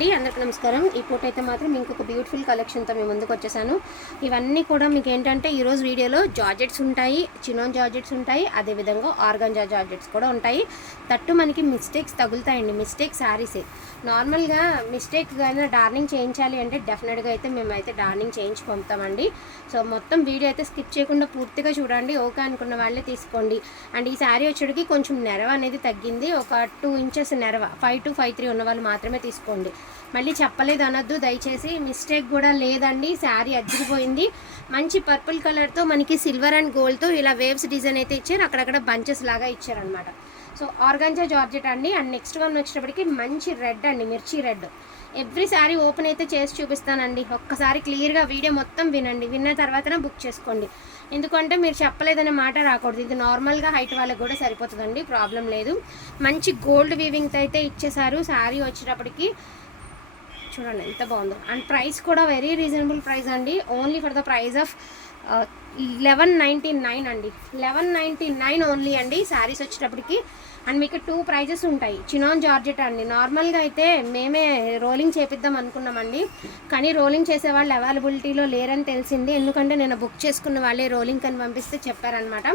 అండి అందరికీ నమస్కారం. ఈ పూట అయితే మాత్రం ఇంకొక బ్యూటిఫుల్ కలెక్షన్తో మేము ముందుకు వచ్చేసాను. ఇవన్నీ కూడా మీకు ఏంటంటే ఈరోజు వీడియోలో జార్జెట్స్ ఉంటాయి చినోన్ జార్జెట్స్ ఉంటాయి అదేవిధంగా ఆర్గంజా జార్జెట్స్ కూడా ఉంటాయి. తట్టు మనకి మిస్టేక్స్ తగులుతాయండి మిస్టేక్ శారీసే నార్మల్గా మిస్టేక్ కానీ డార్నింగ్ చేయించాలి అంటే డెఫినెట్గా అయితే మేమైతే డార్నింగ్ చేయించి పంపుతామండి. సో మొత్తం వీడియో అయితే స్కిప్ చేయకుండా పూర్తిగా చూడండి. ఓకే అనుకున్న వాళ్ళే తీసుకోండి. అండ్ ఈ శారీ వచ్చేటికి కొంచెం నెరవ అనేది తగ్గింది. ఒక టూ ఇంచెస్ నెరవ ఫైవ్ టు ఫైవ్ త్రీ ఉన్న వాళ్ళు మాత్రమే తీసుకోండి. మళ్ళీ చెప్పలేదు అనొద్దు దయచేసి. మిస్టేక్ కూడా లేదండి. శారీ అద్దరిపోయింది. మంచి పర్పుల్ కలర్తో మనకి సిల్వర్ అండ్ గోల్డ్తో ఇలా వేవ్స్ డిజైన్ అయితే ఇచ్చారు. అక్కడక్కడ బంచెస్ లాగా ఇచ్చారనమాట సో ఆర్గాంజా జార్జెట్ అండి. అండ్ నెక్స్ట్ వన్ వచ్చేటప్పటికి మంచి రెడ్ అండి. మిర్చి రెడ్ ఎవ్రీ సారీ ఓపెన్ అయితే చేసి చూపిస్తానండి. ఒక్కసారి క్లియర్గా వీడియో మొత్తం వినండి. విన్న తర్వాతనే బుక్ చేసుకోండి. ఎందుకంటే మీరు చెప్పలేదనే మాట రాకూడదు. ఇది నార్మల్గా హైట్ వాళ్ళకి కూడా సరిపోతుందండి. ప్రాబ్లం లేదు. మంచి గోల్డ్ వీవింగ్తో అయితే ఇచ్చేసారు శారీ వచ్చేటప్పటికి చూడండి ఎంత బాగుందో. అండ్ ప్రైస్ కూడా వెరీ రీజనబుల్ ప్రైస్ అండి. Only for the price of eleven ninety nine అండి. లెవెన్ నైంటీ నైన్ ఓన్లీ అండి. శారీస్ వచ్చేటప్పటికి అండ్ మీకు టూ ప్రైజెస్ ఉంటాయి. చినాన్ జార్జెట్ అండి. నార్మల్గా అయితే మేమే రోలింగ్ చేపిద్దాం అనుకున్నామండి. కానీ రోలింగ్ చేసే వాళ్ళు అవైలబిలిటీలో లేరని తెలిసింది. ఎందుకంటే నేను బుక్ చేసుకున్న వాళ్ళే రోలింగ్ అని పంపిస్తే చెప్పారనమాట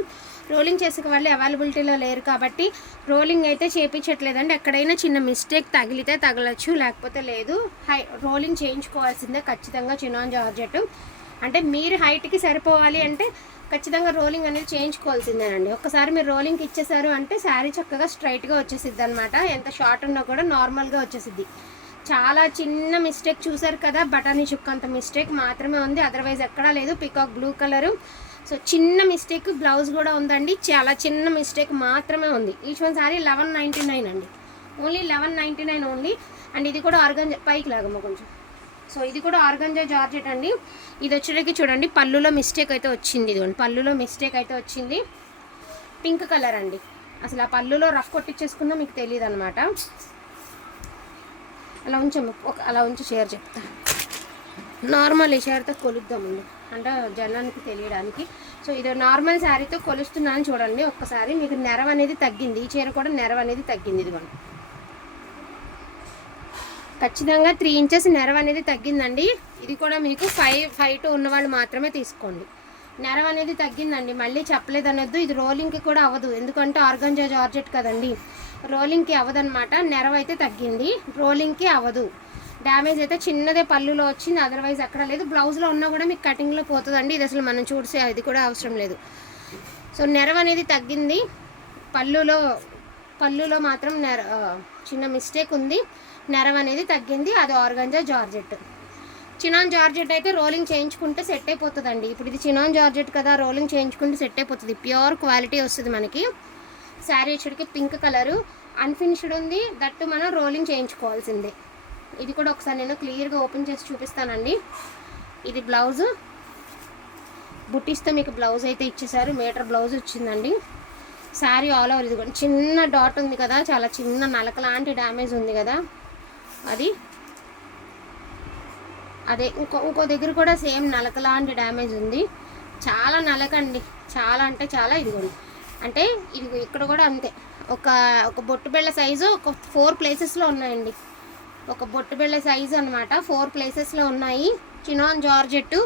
రోలింగ్ చేసే వాళ్ళే అవైలబిలిటీలో లేరు కాబట్టి రోలింగ్ అయితే చేపించట్లేదండి ఎక్కడైనా చిన్న మిస్టేక్ తగిలితే తగలచ్చు లేకపోతే లేదు. హై రోలింగ్ చేయించుకోవాల్సిందే ఖచ్చితంగా చినాన్ జార్జెట్. అంటే మీరు హైట్కి సరిపోవాలి అంటే ఖచ్చితంగా రోలింగ్ అనేది చేయించుకోవాల్సిందేనండి. ఒక్కసారి మీరు రోలింగ్కి ఇచ్చేసారు అంటే శారీ చక్కగా స్ట్రైట్గా వచ్చేసిద్ది అనమాట ఎంత షార్ట్ ఉన్నా కూడా నార్మల్గా వచ్చేసిద్ది. చాలా చిన్న మిస్టేక్ చూసారు కదా బటానీ చుక్క అంత మిస్టేక్ మాత్రమే ఉంది. అదర్వైజ్ ఎక్కడా లేదు. Peacock blue colour. సో చిన్న మిస్టేక్ బ్లౌజ్ కూడా ఉందండి. చాలా చిన్న మిస్టేక్ మాత్రమే ఉంది. Each one sari eleven ninety nine అండి. Only eleven ninety nine only. And ఇది కూడా ఆర్గన్ పైకి లాగమ్మ కొంచెం. సో ఇది కూడా ఆర్గంజా జార్జెట్ అండి. ఇది వచ్చేటకి చూడండి పళ్ళులో మిస్టేక్ అయితే వచ్చింది ఇదిగోండి. పళ్ళులో మిస్టేక్ అయితే వచ్చింది. పింక్ కలర్ అండి. అసలు ఆ పళ్ళులో రఫ్ కొట్టించేసుకుందో మీకు తెలియదు అనమాట అలా ఉంచము ఒక అలా ఉంచి షేర్ చెప్తా. నార్మల్ ఈ షేర్తో కొలుద్దామండి అంటే జనానికి తెలియడానికి. సో ఇది నార్మల్ శారీతో కొలుస్తున్నాను చూడండి. ఒక్కసారి మీకు నెరవనేది తగ్గింది. ఈ చీర కూడా నెరవనేది తగ్గింది ఇదిగోండి. ఖచ్చితంగా త్రీ ఇంచెస్ నెరవ్ అనేది తగ్గిందండి. ఇది కూడా మీకు ఫైవ్ ఫైవ్ టు ఉన్న వాళ్ళు మాత్రమే తీసుకోండి. నెరవ్ అనేది తగ్గిందండి. మళ్ళీ చెప్పలేదు అనొద్దు ఇది రోలింగ్కి కూడా అవ్వదు. ఎందుకంటే ఆర్గంజా జార్జెట్ కదండి. రోలింగ్కి అవ్వదన్నమాట. నెరవ్ అయితే తగ్గింది. రోలింగ్కి అవ్వదు. డ్యామేజ్ అయితే చిన్నదే పళ్ళులో వచ్చింది. అదర్వైజ్ ఎక్కడ లేదు. బ్లౌజ్లో ఉన్నా కూడా మీకు కటింగ్లో పోతుందండి. ఇది అసలు మనం చూసే అది కూడా అవసరం లేదు. సో నెరవ్ అనేది తగ్గింది. పళ్ళులో పళ్ళులో మాత్రం నెర చిన్న మిస్టేక్ ఉంది. నెరవ్ అనేది తగ్గింది. అది ఆర్గంజా జార్జెట్. చినాన్ జార్జెట్ అయితే రోలింగ్ చేయించుకుంటే సెట్ అయిపోతుందండి. ఇప్పుడు ఇది చినాన్ జార్జెట్ కదా రోలింగ్ చేయించుకుంటే సెట్ అయిపోతుంది. ప్యూర్ క్వాలిటీ వస్తుంది మనకి. శారీ వచ్చేటికి పింక్ కలరు అన్ఫినిష్డ్ ఉంది. దట్టు మనం రోలింగ్ చేయించుకోవాల్సిందే. ఇది కూడా ఒకసారి నేను క్లియర్గా ఓపెన్ చేసి చూపిస్తానండి. ఇది బ్లౌజు బుట్టిస్తో మీకు బ్లౌజ్ అయితే ఇచ్చేసారు. మీటర్ బ్లౌజ్ వచ్చిందండి. శారీ ఆల్ ఓవర్ ఇది కూడా చిన్న డాట్ ఉంది కదా చాలా చిన్న నలక లాంటి డ్యామేజ్ ఉంది కదా. అది. అదే ఇంకో ఇంకో దగ్గర కూడా సేమ్ నలక లాంటి డ్యామేజ్ ఉంది. చాలా నలకండి. చాలా అంటే చాలా ఇదిగోండి. అంటే ఇది ఇక్కడ కూడా అంతే. ఒక ఒక బొట్టు బిళ్ళ సైజు ఒక ఫోర్ ప్లేసెస్లో ఉన్నాయండి. ఒక బొట్టు బిళ్ళ సైజు అనమాట ఫోర్ ప్లేసెస్లో ఉన్నాయి. చినాన్ జార్జెట్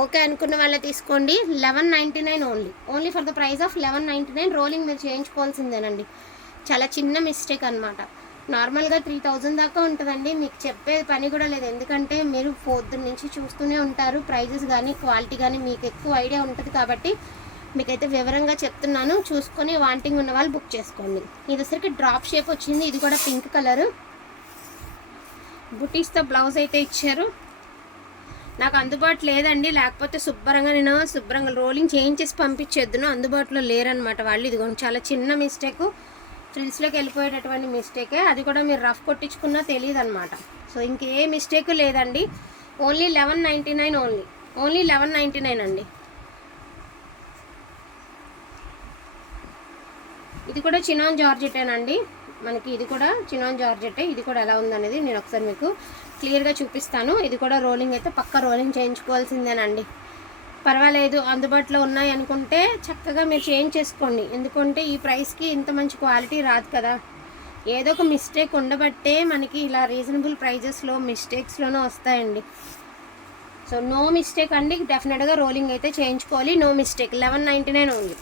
ఓకే అనుకున్న వాళ్ళే తీసుకోండి. Eleven ninety nine only. Only for the price of eleven ninety nine. Rolling మీరు చేయించుకోవాల్సిందేనండి. చాలా చిన్న మిస్టేక్ అనమాట నార్మల్గా త్రీ థౌజండ్ దాకా ఉంటుందండి. మీకు చెప్పే పని కూడా లేదు. ఎందుకంటే మీరు ఫోర్త్ నుంచి చూస్తూనే ఉంటారు. ప్రైజెస్ కానీ క్వాలిటీ కానీ మీకు ఎక్కువ ఐడియా ఉంటుంది కాబట్టి మీకైతే వివరంగా చెప్తున్నాను. చూసుకొని వాంటింగ్ ఉన్న వాళ్ళు బుక్ చేసుకోండి. ఇది డ్రాప్ షేప్ వచ్చింది. ఇది కూడా పింక్ కలరు. బుటీస్తో బ్లౌజ్ అయితే ఇచ్చారు. నాకు అందుబాటు లేదండి. లేకపోతే శుభ్రంగా నేను శుభ్రంగా రోలింగ్ చేయించేసి పంపించేద్దును. అందుబాటులో లేరనమాట వాళ్ళు. ఇది చాలా చిన్న మిస్టేక్. ఫ్రిల్స్లోకి వెళ్ళిపోయేటటువంటి మిస్టేకే. అది కూడా మీరు రఫ్ కొట్టించుకున్నా తెలియదు అనమాట సో ఇంకే మిస్టేక్ లేదండి. Only eleven ninety nine only. Only eleven ninety nine అండి. ఇది కూడా చినాన్ జార్జెటేనండి. మనకి ఇది కూడా చినాన్ జార్జెటే. ఇది కూడా ఎలా ఉందనేది నేను ఒకసారి మీకు క్లియర్గా చూపిస్తాను. ఇది కూడా రోలింగ్ అయితే పక్క రోలింగ్ చేయించుకోవాల్సిందేనండి. పర్వాలేదు అందుబాటులో ఉన్నాయి అనుకుంటే చక్కగా మీరు చేంజ్ చేసుకోండి. ఎందుకంటే ఈ ప్రైస్కి ఇంత మంచి క్వాలిటీ రాదు కదా. ఏదో ఒక మిస్టేక్ ఉండబట్టే మనకి ఇలా రీజనబుల్ ప్రైజెస్లో మిస్టేక్స్లోనే వస్తాయండి. సో నో మిస్టేక్ అండి. డెఫినెట్గా రోలింగ్ అయితే చేయించుకోవాలి. No mistake eleven ninety nine ఉంది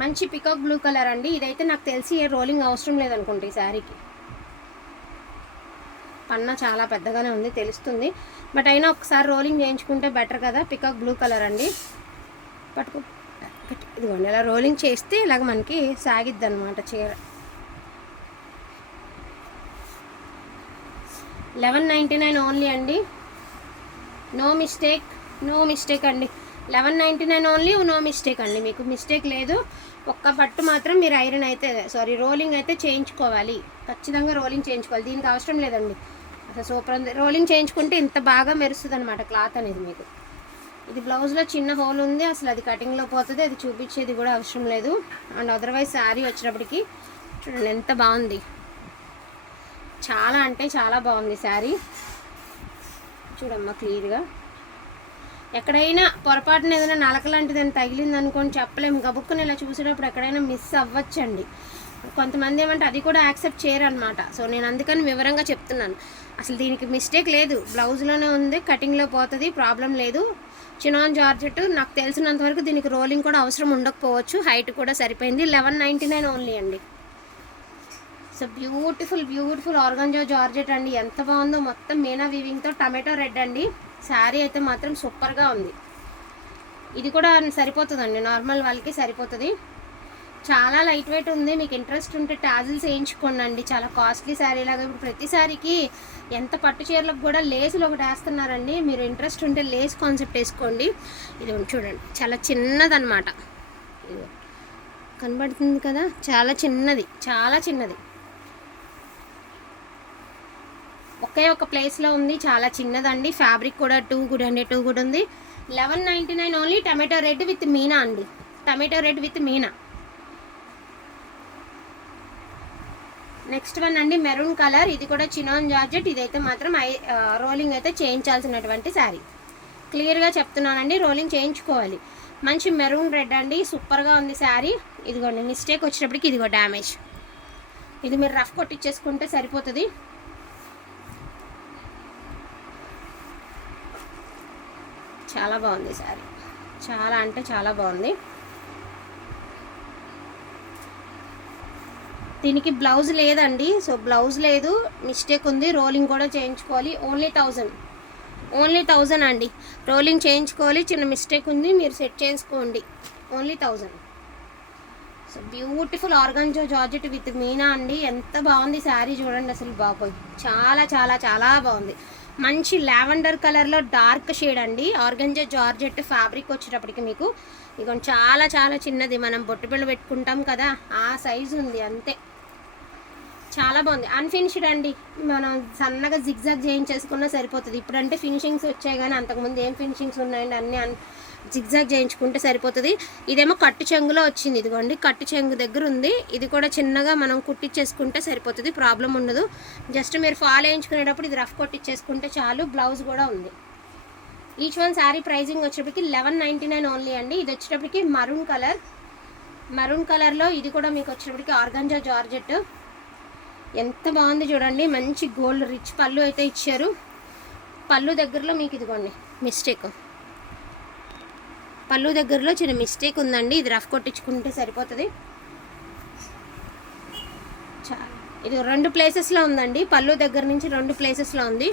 మంచి పికాక్ బ్లూ కలర్ అండి. ఇదైతే నాకు తెలిసి ఏ రోలింగ్ అవసరం లేదనుకుంటే ఈ శారీకి పన్న చాలా పెద్దగానే ఉంది తెలుస్తుంది. బట్ అయినా ఒకసారి రోలింగ్ చేయించుకుంటే బెటర్ కదా పికాక్ బ్లూ కలర్ అండి. పట్టుకో. ఇదిగోండి ఇలా రోలింగ్ చేస్తే ఇలాగ మనకి సాగిద్ది అనమాట చీర. లెవెన్ నైంటీ నైన్ ఓన్లీ అండి. నో మిస్టేక్ నో మిస్టేక్ అండి. Eleven ninety nine only no mistake అండి. మీకు మిస్టేక్ లేదు. ఒక్క పట్టు మాత్రం మీరు ఐరన్ అయితే సారీ రోలింగ్ అయితే చేయించుకోవాలి. ఖచ్చితంగా రోలింగ్ చేయించుకోవాలి. దీనికి అవసరం లేదండి. అసలు సూపర్ ఉంది. రోలింగ్ చేయించుకుంటే ఇంత బాగా మెరుస్తుంది అనమాట క్లాత్ అనేది మీకు. ఇది బ్లౌజ్లో చిన్న హోల్ ఉంది. అసలు అది కటింగ్లో పోతుంది. అది చూపించేది కూడా అవసరం లేదు. అండ్ అదర్వైజ్ శారీ వచ్చినప్పటికి చూడండి ఎంత బాగుంది. చాలా అంటే చాలా బాగుంది శారీ. చూడమ్మా క్లియర్గా ఎక్కడైనా పొరపాటున ఏదైనా నలక లాంటిది తగిలింది అనుకోని చెప్పలేము గబుక్కుని ఇలా చూసేటప్పుడు ఎక్కడైనా మిస్ అవ్వచ్చండి. కొంతమంది ఏమంటే అది కూడా యాక్సెప్ట్ చేయరు అనమాట సో నేను అందుకని వివరంగా చెప్తున్నాను. అసలు దీనికి మిస్టేక్ లేదు. బ్లౌజ్లోనే ఉంది కటింగ్లో పోతుంది ప్రాబ్లం లేదు. చినాన్ జార్జెట్ నాకు తెలిసినంత వరకు దీనికి రోలింగ్ కూడా అవసరం ఉండకపోవచ్చు. హైట్ కూడా సరిపోయింది. లెవెన్ నైంటీ నైన్ ఓన్లీ అండి. So beautiful beautiful organza georgette అండి. ఎంత బాగుందో మొత్తం మీనా వీవింగ్తో టమాటో రెడ్ అండి. శారీ అయితే మాత్రం సూపర్గా ఉంది. ఇది కూడా సరిపోతుందండి. నార్మల్ వాళ్ళకి సరిపోతుంది. చాలా లైట్ వెయిట్ ఉంది. మీకు ఇంట్రెస్ట్ ఉంటే టాజిల్స్ వేయించుకోండి చాలా కాస్ట్లీ శారీ లాగా. ఇప్పుడు ప్రతి శారీకి ఎంత పట్టు చీరలకు కూడా లేసులు ఒకటి వేస్తున్నారండి. మీరు ఇంట్రెస్ట్ ఉంటే లేస్ కాన్సెప్ట్ వేసుకోండి. ఇది చూడండి. చాలా చిన్నదనమాట ఇది కనబడుతుంది కదా? చాలా చిన్నది. చాలా చిన్నది. ఒకే ఒక ప్లేస్లో ఉంది. చాలా చిన్నదండి. ఫ్యాబ్రిక్ కూడా టూ గుడ్ అండి. టూ గుడ్ ఉంది. Eleven ninety nine only tomato red with meena అండి. Tomato red with meena next one అండి మెరూన్ కలర్. ఇది కూడా చినాన్ జార్జెట్. ఇదైతే మాత్రం ఐ రోలింగ్ అయితే చేయించాల్సినటువంటి శారీ. క్లియర్గా చెప్తున్నానండి రోలింగ్ చేయించుకోవాలి. మంచి మెరూన్ రెడ్ అండి సూపర్గా ఉంది శారీ. ఇదిగోండి మిస్టేక్ వచ్చినప్పటికి ఇదిగో డ్యామేజ్. ఇది మీరు రఫ్ కొట్టించేసుకుంటే సరిపోతుంది. చాలా బాగుంది శారీ. చాలా అంటే చాలా బాగుంది. దీనికి బ్లౌజ్ లేదండి. సో బ్లౌజ్ లేదు. మిస్టేక్ ఉంది. రోలింగ్ కూడా చేయించుకోవాలి. Only thousand. ఓన్లీ థౌజండ్ అండి. రోలింగ్ చేయించుకోవాలి. చిన్న మిస్టేక్ ఉంది. మీరు సెట్ చేసుకోండి. Only thousand. So beautiful organza georgette with meena అండి. ఎంత బాగుంది శారీ చూడండి అసలు బాబోయ్. చాలా చాలా చాలా బాగుంది. మంచి లావెండర్ కలర్లో డార్క్ షేడ్ అండి. ఆర్గంజా జార్జెట్ ఫ్యాబ్రిక్ వచ్చేటప్పటికి మీకు. ఇక చాలా చాలా చిన్నది. మనం బొట్టుబిళ్ళు పెట్టుకుంటాం కదా. ఆ సైజు ఉంది అంతే. చాలా బాగుంది. అన్ఫినిష్డ్ అండి. మనం సన్నగా జిగ్జాగ్ చేయించేసుకున్నా సరిపోతుంది. ఇప్పుడంటే ఫినిషింగ్స్ వచ్చాయి కానీ అంతకుముందు ఏం ఫినిషింగ్స్ ఉన్నాయండి? అన్ని అన్ జిగ్జాగ్ చేయించుకుంటే సరిపోతుంది. ఇదేమో కట్టు చెంగులో వచ్చింది. ఇదిగోండి కట్టు చెంగు దగ్గర ఉంది. ఇది కూడా చిన్నగా మనం కుట్టించేసుకుంటే సరిపోతుంది. ప్రాబ్లం ఉండదు. జస్ట్ మీరు ఫాల్ వేయించుకునేటప్పుడు ఇది రఫ్ కొట్టించేసుకుంటే చాలు. బ్లౌజ్ కూడా ఉంది. ఈచ్ వన్ శారీ ప్రైజింగ్ వచ్చేటప్పటికి లెవెన్ నైంటీ నైన్ ఓన్లీ అండి. ఇది వచ్చేటప్పటికి మరూన్ కలర్ మరూన్ కలర్లో ఇది కూడా మీకు వచ్చేటప్పటికి ఆర్గంజా జార్జెట్ ఎంత బాగుంది చూడండి. మంచి గోల్డ్ రిచ్ పళ్ళు అయితే ఇచ్చారు. పళ్ళు దగ్గరలో మీకు ఇదిగోండి మిస్టేక్. పళ్ళు దగ్గరలో చిన్న మిస్టేక్ ఉందండి. ఇది రఫ్ కొట్టించుకుంటే సరిపోతుంది. ఇది రెండు ప్లేసెస్లో ఉందండి. పళ్ళు దగ్గర నుంచి రెండు ప్లేసెస్లో ఉంది.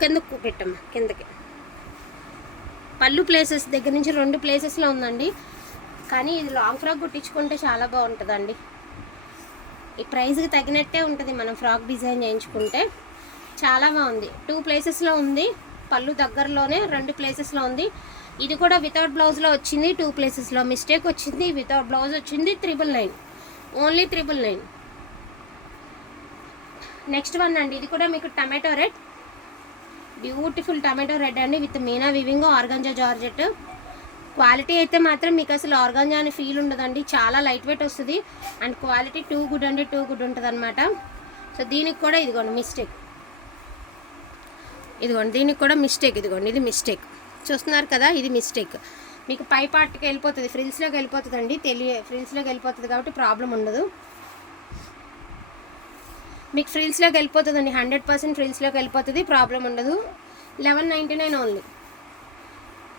కిందకు పెట్టమ్మా కిందకి. పళ్ళు ప్లేసెస్ దగ్గర నుంచి రెండు ప్లేసెస్లో ఉందండి. కానీ ఇది లాంగ్ ఫ్రాక్ కుట్టించుకుంటే చాలా బాగుంటుందండి. ఈ ప్రైస్కి తగినట్టే ఉంటుంది మనం ఫ్రాక్ డిజైన్ చేయించుకుంటే. చాలా బాగుంది. టూ ప్లేసెస్లో ఉంది. పళ్ళు దగ్గరలోనే రెండు ప్లేసెస్లో ఉంది. ఇది కూడా వితౌట్ బ్లౌజ్లో వచ్చింది. టూ ప్లేసెస్లో మిస్టేక్ వచ్చింది. వితౌట్ బ్లౌజ్ వచ్చింది triple nine. Only triple nine. Next one అండి. ఇది కూడా మీకు tomato red. Beautiful tomato red అండి with meena weaving organza georgette. Quality అయితే మాత్రం మీకు అసలు ఆర్గాంజా అని ఫీల్ ఉండదండి. చాలా లైట్ వెయిట్ వస్తుంది. అండ్ క్వాలిటీ టూ గుడ్ అండి టూ గుడ్ ఉంటుంది అనమాట సో దీనికి కూడా ఇదిగోండి మిస్టేక్ ఇదిగోండి దీనికి కూడా మిస్టేక్ ఇదిగోండి ఇది మిస్టేక్ చూస్తున్నారు కదా ఇది మిస్టేక్ మీకు పై పార్ట్కి వెళ్ళిపోతుంది ఫ్రిల్స్లోకి వెళ్ళిపోతుందండి. తెలియ ఫ్రిల్స్లోకి వెళ్ళిపోతుంది కాబట్టి ప్రాబ్లం ఉండదు. మీకు ఫ్రిల్స్లోకి వెళ్ళిపోతుందండి హండ్రెడ్ పర్సెంట్ ఫ్రిల్స్లోకి వెళ్ళిపోతుంది ప్రాబ్లం ఉండదు. Eleven ninety nine only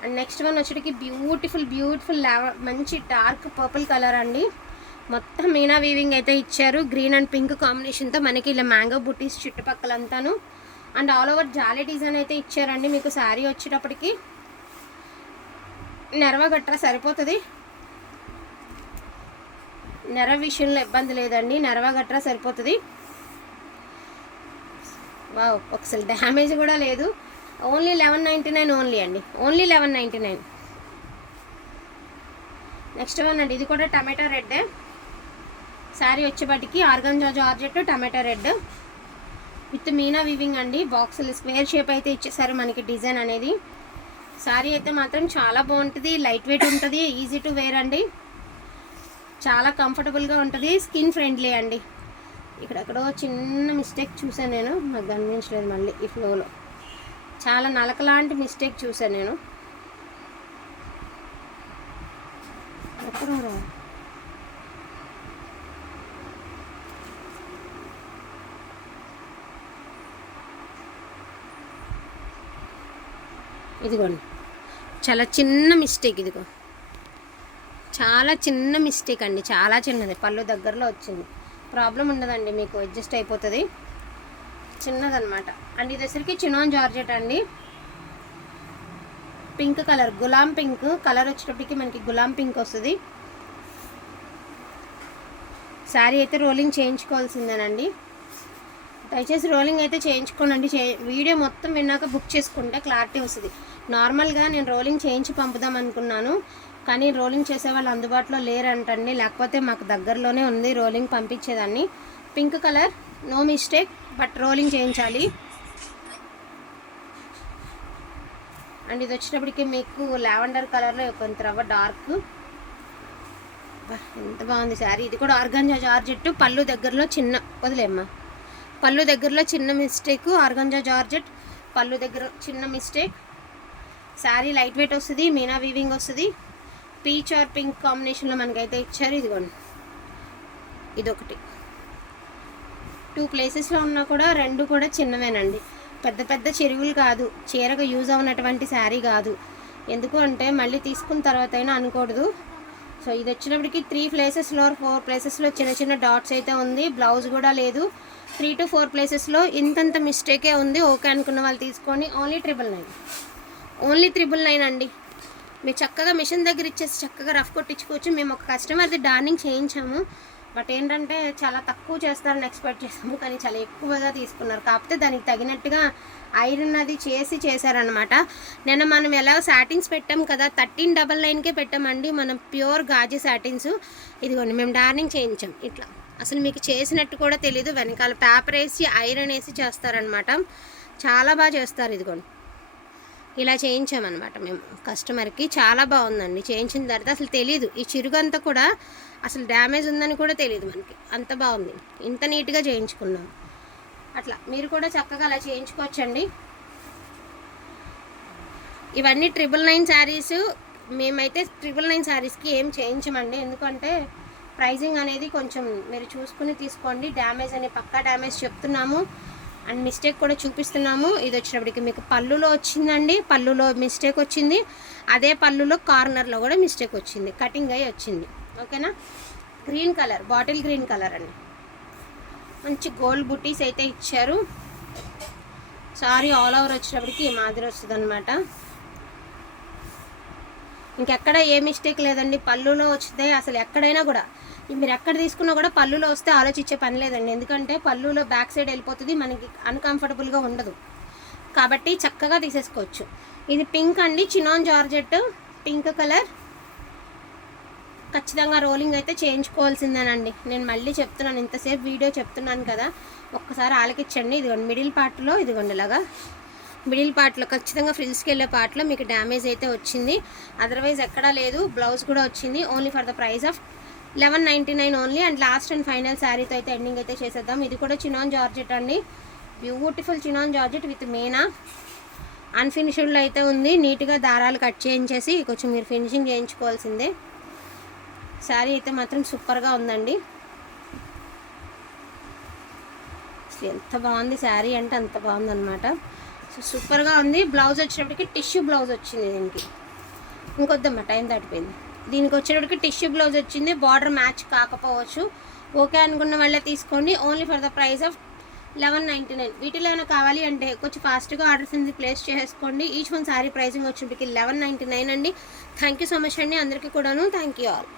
and next one వచ్చేటికి beautiful beautiful మంచి డార్క్ పర్పుల్ కలర్ అండి. మొత్తం మీనా వీవింగ్ అయితే ఇచ్చారు. గ్రీన్ అండ్ పింక్ కాంబినేషన్తో మనకి ఇలా mango buttis చుట్టుపక్కలంతాను. And all over jaali design అయితే ఇచ్చారండి మీకు శారీ వచ్చేటప్పటికి. నెరవ గట్రా సరిపోతుంది. నెర విషయంలో ఇబ్బంది లేదండి. నెరవ గట్రా సరిపోతుంది. వావ్ ఒకసారి డ్యామేజ్ కూడా లేదు. Only eleven ninety nine only అండి. Only eleven ninety nine. Next one అండి ఇది కూడా tomato red. Sari వచ్చేపటికి organza georgette tomato red. With meena weaving అండి బాక్సులు స్క్వేర్ షేప్ అయితే ఇచ్చేసారు మనకి డిజైన్ అనేది. శారీ అయితే మాత్రం చాలా బాగుంటుంది లైట్ వెయిట్ ఉంటుంది ఈజీ టు వేర్ అండి. చాలా కంఫర్టబుల్గా ఉంటుంది స్కిన్ ఫ్రెండ్లీ అండి. ఇక్కడెక్కడో చిన్న మిస్టేక్ చూసాను నేను నాకు కనిపించలేదు మళ్ళీ ఈ ఫ్లోలో. చాలా నలకలాంటి మిస్టేక్ చూసాను నేను. ఇదిగోండి. చాలా చిన్న మిస్టేక్ ఇదిగో. చాలా చిన్న మిస్టేక్ అండి. చాలా చిన్నది. పళ్ళు దగ్గరలో వచ్చింది. ప్రాబ్లం ఉండదండి. మీకు అడ్జస్ట్ అయిపోతుంది. చిన్నదనమాట అండ్ ఇది వచ్చరికి చినోన్ జార్జెట్ అండి. పింక్ కలర్ గులాం పింక్. కలర్ వచ్చేటప్పటికి మనకి గులాం పింక్ వస్తుంది. శారీ అయితే రోలింగ్ చేయించుకోవాల్సిందేనండి. దయచేసి రోలింగ్ అయితే చేయించుకోనండి. చే వీడియో మొత్తం విన్నాక బుక్ చేసుకుంటే క్లారిటీ వస్తుంది. నార్మల్గా నేను రోలింగ్ చేయించి పంపుదాం అనుకున్నాను. కానీ రోలింగ్ చేసే వాళ్ళు అందుబాటులో లేరంటండి. లేకపోతే మాకు దగ్గరలోనే ఉంది rolling పంపించేదాన్ని. Pink colour no mistake. But rolling చేయించాలి. అండ్ ఇది వచ్చేటప్పటికి మీకు లావెండర్ కలర్లో కొంత రవ్వ డార్క్. ఎంత బాగుంది శారీ. ఇది కూడా ఆర్గంజా జార్జెట్ పళ్ళు దగ్గరలో చిన్న వదిలేమ్మా. పళ్ళు దగ్గరలో చిన్న మిస్టేక్ ఆర్గంజా జార్జెట్ పళ్ళు దగ్గర చిన్న మిస్టేక్ శారీ లైట్ వెయిట్ వస్తుంది మీనా వీవింగ్ వస్తుంది. పీచ్ ఆర్ పింక్ కాంబినేషన్లో మనకైతే ఇచ్చారు ఇదిగోండి. ఇదొకటి. టూ ప్లేసెస్లో ఉన్నా కూడా రెండు కూడా చిన్నవేనండి. పెద్ద పెద్ద చెరువులు కాదు. చీరకు యూజ్ అవునటువంటి శారీ కాదు. ఎందుకు అంటే మళ్ళీ తీసుకున్న తర్వాత అయినా అనకూడదు. సో ఇది వచ్చినప్పటికి త్రీ ప్లేసెస్లో ఫోర్ ప్లేసెస్లో చిన్న చిన్న డాట్స్ అయితే ఉంది. బ్లౌజ్ కూడా లేదు. త్రీ టు ఫోర్ ప్లేసెస్లో ఇంతంత మిస్టేకే ఉంది. ఓకే అనుకున్న వాళ్ళు తీసుకొని only triple nine only triple nine అండి. మీరు చక్కగా మిషన్ దగ్గర ఇచ్చేసి చక్కగా రఫ్ కొట్టించుకోవచ్చు. మేము ఒక కస్టమర్ది డార్నింగ్ చేయించాము. బట్ ఏంటంటే చాలా తక్కువ చేస్తారని ఎక్స్పెక్ట్ చేసాము కానీ చాలా ఎక్కువగా తీసుకున్నారు. కాకపోతే దానికి తగినట్టుగా ఐరన్ అది చేసి చేశారనమాట నిన్న మనం ఎలా సాటిన్స్ పెట్టాం కదా థర్టీన్ డబల్ నైన్కే పెట్టామండి మనం ప్యూర్ గాజు సాటిన్స్. ఇదిగోండి మేము డార్నింగ్ చేయించాం ఇట్లా. అసలు మీకు చేసినట్టు కూడా తెలీదు వెనకాల పేపర్ వేసి ఐరన్ వేసి చేస్తారనమాట చాలా బాగా చేస్తారు ఇదిగోండి. ఇలా చేయించామన్నమాట మేము కస్టమర్కి. చాలా బాగుందండి చేయించిన తర్వాత అసలు తెలియదు ఈ చిరుగంతా కూడా అసలు డ్యామేజ్ ఉందని కూడా తెలియదు మనకి. అంత బాగుంది. ఇంత నీట్గా చేయించుకున్నాం. అట్లా. మీరు కూడా చక్కగా అలా చేయించుకోవచ్చండి. ఇవన్నీ ట్రిపుల్ నైన్ శారీస్. మేమైతే ట్రిపుల్ నైన్ శారీస్కి ఏం చేయించమండి. ఎందుకంటే ప్రైజింగ్ అనేది కొంచెం మీరు చూసుకుని తీసుకోండి. డ్యామేజ్ అని పక్కా డ్యామేజ్ చెప్తున్నాము. అండ్ మిస్టేక్ కూడా చూపిస్తున్నాము. ఇది వచ్చినప్పటికి మీకు పళ్ళులో వచ్చిందండి. పళ్ళులో మిస్టేక్ వచ్చింది. అదే పళ్ళులో కార్నర్లో కూడా మిస్టేక్ వచ్చింది. కటింగ్ అయ్యి వచ్చింది. ఓకేనా? Green colour bottle green colour అండి. మంచి గోల్డ్ బుట్టీస్ అయితే ఇచ్చారు. సారీ ఆల్ ఓవర్ వచ్చినప్పటికి ఈ మాదిరి వస్తుంది అనమాట ఇంకెక్కడ ఏ మిస్టేక్ లేదండి పళ్ళులో వచ్చితే అసలు ఎక్కడైనా కూడా మీరు ఎక్కడ తీసుకున్నా కూడా పళ్ళులో వస్తే ఆలోచించే పని లేదండి. ఎందుకంటే పళ్ళులో బ్యాక్ సైడ్ వెళ్ళిపోతుంది మనకి అన్కంఫర్టబుల్గా ఉండదు. కాబట్టి చక్కగా తీసేసుకోవచ్చు. ఇది పింక్ అండి చినాన్ జార్జెట్ పింక్ కలర్. ఖచ్చితంగా రోలింగ్ అయితే చేయించుకోవాల్సిందేనండి. నేను మళ్ళీ చెప్తున్నాను ఇంతసేపు వీడియో చెప్తున్నాను కదా ఒక్కసారి ఆలకించండి. ఇదిగోండి మిడిల్ పార్ట్లో ఇదిగోండి ఇలాగా. మిడిల్ పార్ట్లో ఖచ్చితంగా ఫ్రిల్స్కి వెళ్ళే పార్ట్లో మీకు డ్యామేజ్ అయితే వచ్చింది. అదర్వైజ్ ఎక్కడా లేదు బ్లౌజ్ కూడా వచ్చింది. Only for the price of eleven ninety nine only. And last and final శారీతో అయితే ఎండింగ్ అయితే చేసేద్దాం. ఇది కూడా చినాన్ జార్జెట్ అండి. Beautiful chinon georgette with meena. అన్ఫినిష్డ్లో అయితే ఉంది. నీట్గా దారాలు కట్ చేయించేసి కొంచెం మీరు ఫినిషింగ్ చేయించుకోవాల్సిందే. శారీ అయితే మాత్రం సూపర్గా ఉందండి. ఎంత బాగుంది శారీ అంటే అంత బాగుంది అనమాట సో సూపర్గా ఉంది. బ్లౌజ్ వచ్చేటప్పటికి టిష్యూ బ్లౌజ్ వచ్చింది దీనికి. ఇంకొద్దమ్మా టైం దాటిపోయింది. దీనికి వచ్చేటప్పటికి టిష్యూ బ్లౌజ్ వచ్చింది. బార్డర్ మ్యాచ్ కాకపోవచ్చు. ఓకే అనుకున్న వాళ్ళే తీసుకోండి. Only for the price of eleven ninety nine. వీటిలో ఏమైనా కావాలి అంటే కొంచెం ఫాస్ట్గా ఆర్డర్స్ అనేది ప్లేస్ చేసుకోండి. ఈచ్ వన్ శారీ ప్రైసింగ్ వచ్చేటప్పటికి లెవెన్ నైంటీ నైన్ అండి. థ్యాంక్ యూ సో మచ్ అండి. అందరికీ కూడాను థ్యాంక్ యూ ఆల్.